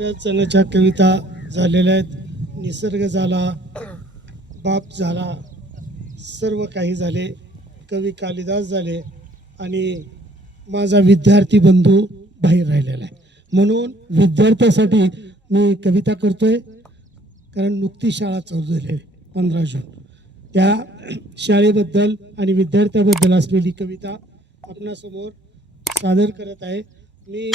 बऱ्याच जणांच्या कविता झालेल्या आहेत. निसर्ग झाला बाप झाला सर्व काही झाले. कवी कालिदास झाले आणि माझा विद्यार्थी बंधू बाहेर राहिलेला आहे. म्हणून विद्यार्थ्यासाठी मी कविता करतोय. कारण नुकती शाळा चालू झाली आहे पंधरा जून. त्या शाळेबद्दल आणि विद्यार्थ्याबद्दल असलेली कविता आपणासमोर सादर करत आहे. मी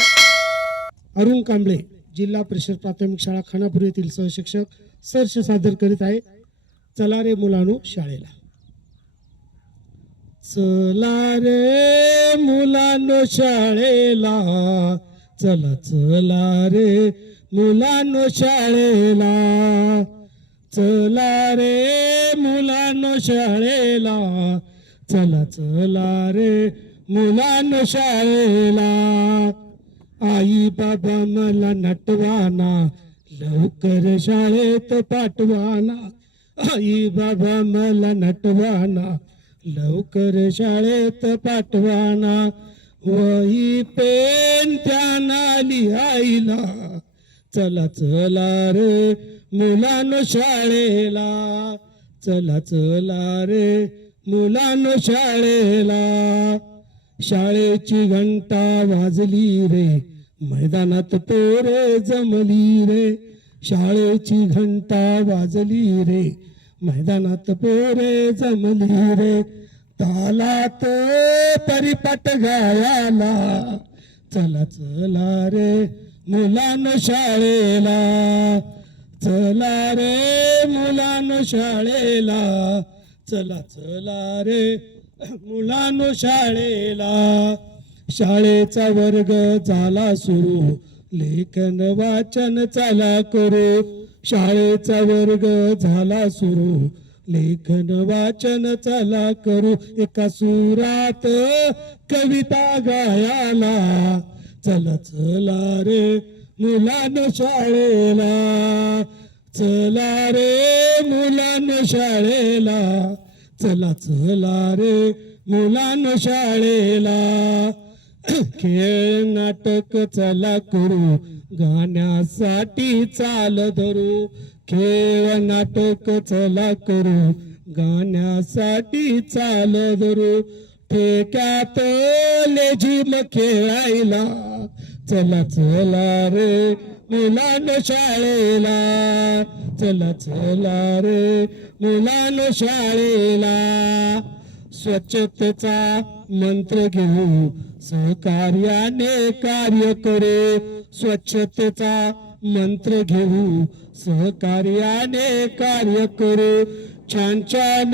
अरुण कांबळे जिल्हा परिषद प्राथमिक शाळा खानापूर येथील सहशिक्षक सर्ष सादर करीत आहे. चला रे मुलांनो शाळेला. चला रे मुलांनो शाळेला. चला चला रे मुलांनो शाळेला. चला रे मुलांनो शाळेला. चला चला रे मुलांनो शाळेला. आई बाबा मला नटवाना लवकर शाळेत पाठवाना. आई बाबा मला नटवाना लवकर शाळेत पाठवाना. वही पेन त्यांना लिहायला चला चला रे मुलांनो शाळेला. चला चला रे मुलांनो शाळेला. शाळेची घंटा वाजली रे मैदानात पोरे जमली रे. शाळेची घंटा वाजली रे मैदानात पोरे जमली रे. तालात परिपाट गायाला चला चला रे मुलांनो शाळेला. चला रे मुलांनो शाळेला चला चला रे मुलांनो शाळेला शाळेचा वर्ग झाला सुरू. लेखन वाचन चला करू. शाळेचा वर्ग झाला सुरू. लेखन वाचन चला करू. एका सुरात कविता गायाला. चला चला रे मुलांनो शाळेला. चला रे मुलांनो शाळेला. चला चला रे मुलांनो शाळेला. खेळ नाटक चला करू. गाण्यासाठी चाल धरू. खेळ नाटक चला करू. गाण्यासाठी चाल धरू. ठेक्यात लेझिम खेळायला. चला चला रे मुलांनो शाळेला. चला चला रे मुलांनो शाळेला. स्वच्छतेचा मंत्र घेऊ. सहकार्याने कार्य करू. स्वच्छतेचा मंत्र घेऊ. सहकार्याने कार्य करू. छान छान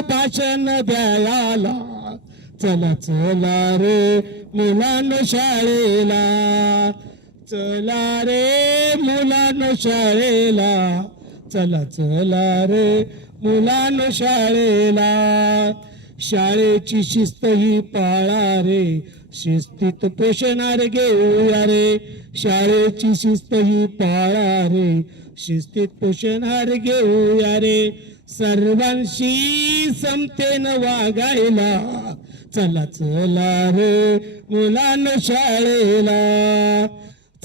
भाषण द्यायला. चला चला रे मुलांना शाळेला. चला रे मुलांनो शाळेला. चला चला रे मुलांनो शाळेला. शाळेची शिस्त ही पाळा रे. शिस्तीत पोषणार घेऊया रे. शाळेची शिस्त ही पाळा रे. शिस्तीत पोषणार घेऊया रे. सर्वांशी समतेन वागायला. चला चला रे मुलांनो शाळेला.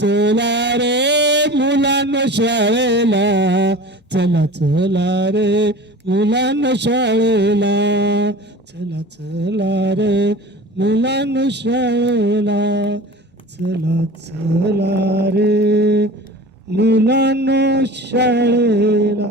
चला रे मुलांनो शाळेला. चला चला रे मुलांनो शाळेला. चला चला रे मुलांनो शाळेला. चला चला रे मुलांनो शाळेला.